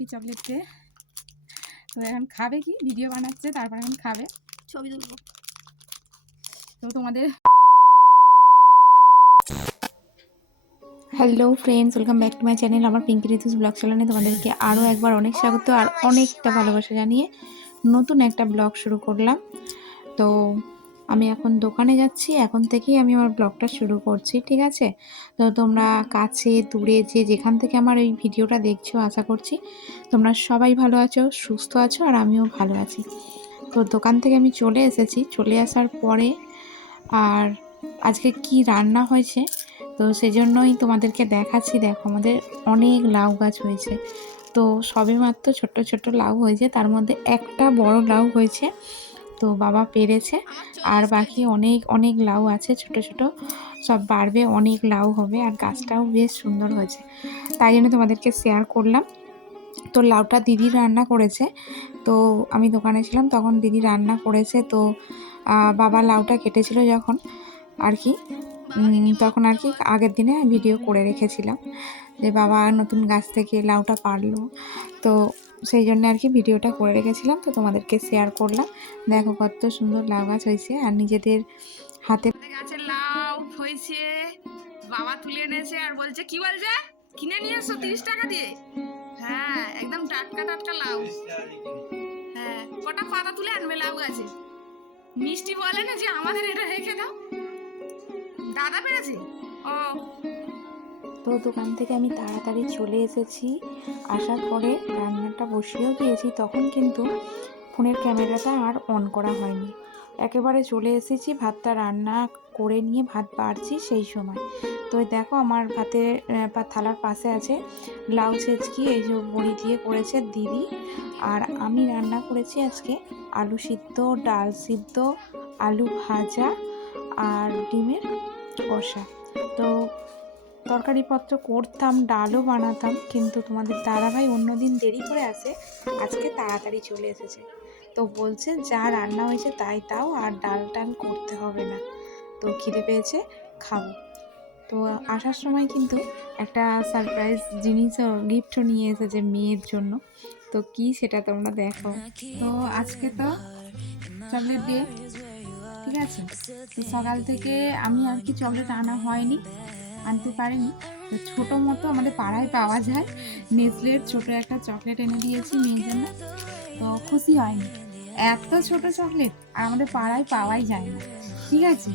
Happy chocolate day. তো এখন খাবে কি, ভিডিও বানাচ্ছে, তারপর এখন খাবে, ছবি তুলবো। তো তোমাদের hello friends, welcome back to my channel. আমার পিঙ্কি ঋতুস ব্লগ চ্যানেলে তোমাদেরকে আরও একবার অনেক স্বাগত আর অনেকটা ভালোবাসা জানিয়ে নতুন একটা ব্লগ শুরু করলাম। তো আমি এখন দোকানে যাচ্ছি, এখন থেকেই আমি আমার ব্লগটা শুরু করছি, ঠিক আছে? তো তোমরা কাছে দূরে যেখান থেকে আমার এই ভিডিওটা দেখছো, আশা করছি তোমরা সবাই ভালো আছো, সুস্থ আছো, আর আমিও ভালো আছি। তো দোকান থেকে আমি চলে এসেছি, চলে আসার পরে আর আজকে কি রান্না হয়েছে তো সেজন্যই তোমাদেরকে দেখাচ্ছি। দেখো, আমাদের অনেক লাউ গাছ হয়েছে, তো সবে মাত্র ছোট্ট ছোট্ট লাউ হয়েছে, তার মধ্যে একটা বড় লাউ হয়েছে, তো বাবা পেরেছে, আর বাকি অনেক অনেক লাউ আছে ছোট ছোট, সব বাড়বে, অনেক লাউ হবে, আর গাছটাও বেশ সুন্দর হয়েছে, তাই জন্য তোমাদেরকে শেয়ার করলাম। তো লাউটা দিদি রান্না করেছে, তো আমি দোকানে ছিলাম তখন দিদি রান্না করেছে। তো বাবা লাউটা কেটেছিল যখন আর কি, তখন আর কি আগের দিনে ভিডিও করে রেখেছিলাম যে বাবা নতুন গাছ থেকে লাউটা পারলো, তো সেই জন্য আর কি ভিডিওটা করে রেখেছিলাম, তো তোমাদেরকে শেয়ার করলাম। দেখো কত সুন্দর লাউ গাছ হয়েছে, আর নিজেদের হাতে গাছের লাউ হয়েছে, বাবা তুলে এনেছে আর বলছে কি বলছে, কিনে নিয়ে এসো 30 টাকা দিয়ে। হ্যাঁ, একদম টাটকা টাটকা লাউ। হ্যাঁ, কটা পাতা তুলে আনবে লাউ গাছে। মিষ্টি বলে না যে আমাদের এটা রেখে দাও, দাদা পেরেছে। ও তো দোকান থেকে আমি তাড়াতাড়ি চলে এসেছি, আসার পরে রান্নাটা বসিয়েও দিয়েছি, তখন কিন্তু ফোনের ক্যামেরাটা আর অন করা হয়নি, একেবারে চলে এসেছি ভাতটা রান্না করে নিয়ে ভাত বাড়ছি সেই সময়। তো দেখো আমার ভাতের থালার পাশে আছে লাউ ছেঁচকি, এই যে বড়ি দিয়ে করেছে দিদি, আর আমি রান্না করেছি আজকে আলু সিদ্ধ, ডাল সিদ্ধ, আলু ভাজা আর ডিমের কষা। তো তরকারিপত্র করতাম, ডালও বানাতাম, কিন্তু তোমাদের দাদাভাই অন্যদিন দেরি করে আসে, আজকে তাড়াতাড়ি চলে এসেছে, তো বলছে যা রান্না হয়েছে তাই দাও, আর ডাল টাল করতে হবে না, তো খিদে পেয়েছে, খাবো। তো আসার সময় কিন্তু একটা সারপ্রাইজ জিনিসও, গিফটও নিয়ে এসেছে মেয়ের জন্য, তো কি সেটা তোমরা দেখো। তো আজকে তো চকলেট ডে, ঠিক আছে? তো সকাল থেকে আমি আর কি চকলেট আনা হয়নি, আনতে পারিনি। তো ছোটো মতো আমাদের পাড়ায় পাওয়া যায় নেসলের ছোট একটা চকলেট এনে দিয়েছি মেয়ের জন্য, তো খুশি হয়নি, এত ছোট চকলেট আর আমাদের পাড়ায় পাওয়াই যায় না, ঠিক আছে?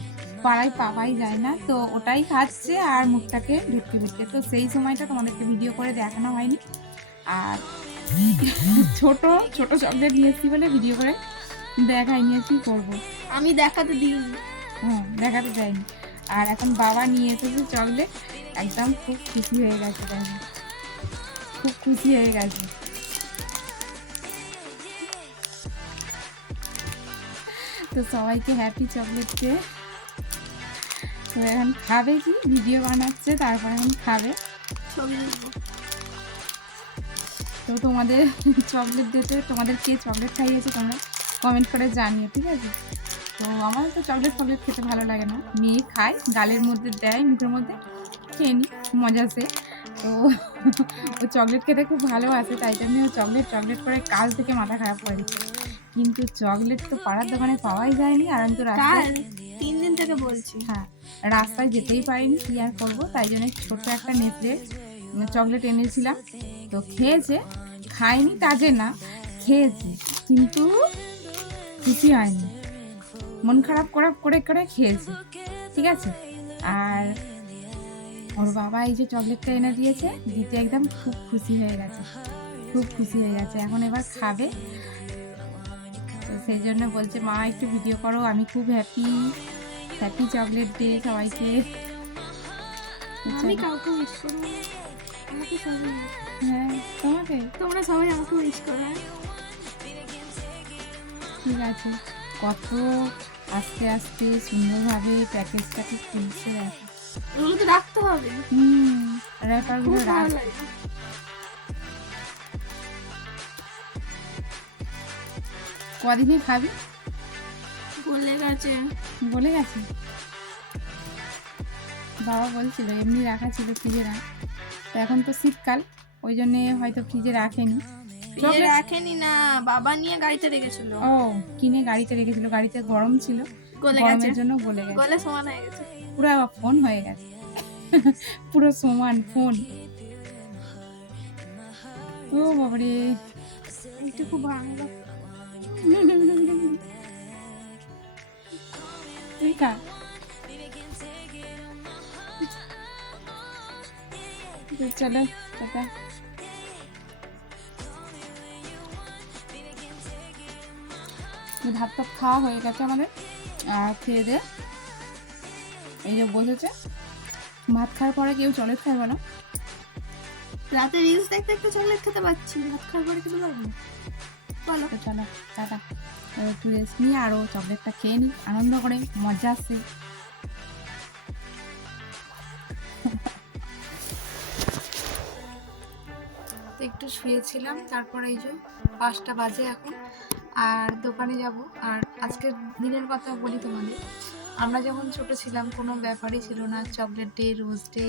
পাড়ায় পাওয়াই যায় না, তো ওটাই খাচ্ছে আর মুখটাকে ঢুকতে ঢুকতে, তো সেই সময়টা তোমাদেরকে ভিডিও করে দেখানো হয়নি। আর ছোট ছোট চকলেট নিয়ে এসেছি বলে ভিডিও করে দেখাই নিয়ে কি করবো, আমি দেখাতে দিইনি। দেখাতে যায়নি। আর এখন বাবা নিয়ে এসেছে চকলেট, একদম খুব খুশি হয়ে গেছে, দেখো খুব খুশি হয়ে গেছে। তো সবাইকে হ্যাপি চকলেট ডে। তো এখন খাবে কি, ভিডিও বানাচ্ছে, তারপর এখন খাবে, ছবি তুলবো। তো তোমাদের চকলেট দিতে, তোমাদের কে চকলেট খাইয়েছে তোমরা কমেন্ট করে জানিও, ঠিক আছে? তো আমার তো চকলেট ফকলেট খেতে ভালো লাগে না, মেয়ে খায়, গালের মধ্যে দেয়, মুখের মধ্যে খেয়ে নি, মজা সে। তো ও চকলেট খেতে খুব ভালোবাসে, তাই জন্য ও চকলেট চকলেট করে কাল থেকে মাথা খারাপ করে দিচ্ছে, কিন্তু চকলেট তো পাড়ার দোকানে পাওয়াই যায়নি, আর আমি তো রাস্তায় 3 দিন থেকে বলছি। হ্যাঁ, রাস্তায় যেতেই পারিনি, কি আর করবো, তাই জন্য ছোট একটা নেসলে চকলেট এনেছিলাম, তো খেয়েছে, খায়নি কাজে না, খেয়েছি, কিন্তু খুশি হয়নি, মন খারাপ করে করে খেয়েছে, ঠিক আছে? আর ওর বাবা এই যে চকলেটটা এনে দিয়েছে, দিতে একদম খুব খুশি হয়ে গেছে, খুব খুশি হয়ে গেছে, এখন এবার খাবে, তো সেই জন্য বলছে মা একটু ভিডিও করো, আমি খুব হ্যাপি, হ্যাপি চকলেট ডে সবাইকে। আমি কাউকে উইশ করব, আমাকে সবাই, হ্যাঁ, তোমাকে, তোমরা সবাই আমাকে উইশ করো। ঠিক আছে, কত আস্তে আস্তে সুন্দরভাবে প্যাকেজটাকে খুলছে, দেখো। ওগুলো তো রাখতে হবে। র্যাপারগুলো খুব ভালো লাগে। কদিনই খাবি, বলে গেছে। বলে গেছে, বাবা বলছিল এমনি রাখা ছিল ফ্রিজে না, তো এখন তো শীতকাল, ওই জন্যে হয়তো ফ্রিজে রাখেনি। ফ্রিজে চকলেট রাখেনি না, বাবা নিয়ে গাড়িতে রেখেছিল। ও কিনে গাড়িতে রেখেছিল, গাড়িতে গরম ছিল, গলে গেছে, গরমের জন্য গলে গেছে, গলে সমান হয়ে গেছে। পুরো ফোন হয়ে গেছে পুরো সমান ফোন। ও বাবারে এইটুকু ভাঙলো। তুই খা। তো চলো টাটা। ভাত টাত খাওয়া হয়ে গেছে আমাদের, আর খেয়ে দিয়ে এই যে বসেছে। ভাত খাওয়ার পরে কেউ চকলেট খাবে না। রাতে রিলস দেখতে দেখতে চকলেট খেতে পাচ্ছি, ভাত খাওয়ার পরে খেতে পারবো না। বলো। তো চলো টাটা। এবার একটু রেস্ট নিয়ে আরও চকলেটটা খেয়ে নিই আনন্দ করে, মজা আসছে। তো একটু শুয়েছিলাম, তারপরে এই যে 5টা বাজে এখন, আর দোকানে যাব। আর আজকের দিনের কথা বলি তোমাদের, আমরা যখন ছোট ছিলাম কোনো ব্যাপারই ছিল না, chocolate day, rose day,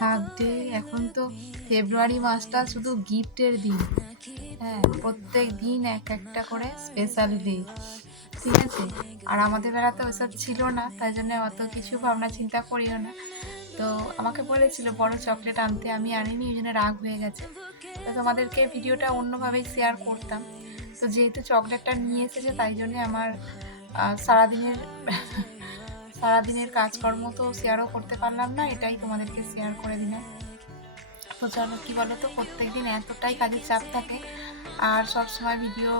half day. এখন তো ফেব্রুয়ারি মাসটা শুধু গিফটের দিন। হ্যাঁ, প্রত্যেক দিন এক একটা করে স্পেশাল ডে, ঠিক আছে। আর আমাদের বেলাতে ওইসব ছিল না, তাই জন্য অত কিছু ভাবনা চিন্তা করিও না। তো আমাকে বলেছিল বড় চকলেট আনতে, আমি আনিনি, ওই জন্য রাগ হয়ে গেছে। তো তোমাদেরকে ভিডিওটা অন্যভাবেই শেয়ার করতাম। তো যেহেতু চকলেটটা নিয়ে এসেছে, তাই জন্যে আমার সারাদিনের কাজকর্ম তো শেয়ারও করতে পারলাম না, এটাই তোমাদেরকে শেয়ার করে দিলাম। তো চলো, কী বলো তো, প্রত্যেকদিন এতটাই কাজের চাপ থাকে, আর সবসময় ভিডিও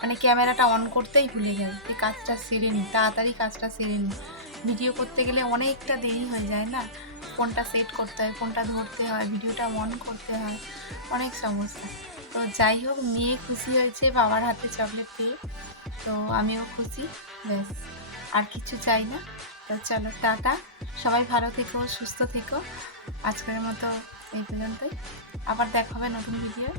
মানে ক্যামেরাটা অন করতেই ভুলে যাই, এই কাজটা সেরে নিই, তাড়াতাড়ি কাজটা সেরে নিই। ভিডিও করতে গেলে অনেকটা দেরি হয়ে যায় না, ফোনটা সেট করতে হয়, ফোনটা ধরতে হয়, ভিডিওটা অন করতে হয়, অনেক সমস্যা। তো যাই হোক, মেয়ে খুশি হয়েছে বাবার হাতে চকলেট পেয়ে, তো আমিও খুশি, ব্যাস আর কিছু চাই না। তো চলো টাটা, সবাই ভালো থেকো, সুস্থ থেকো। আজকের মতো এই পর্যন্তই, আবার দেখা হবে নতুন ভিডিও।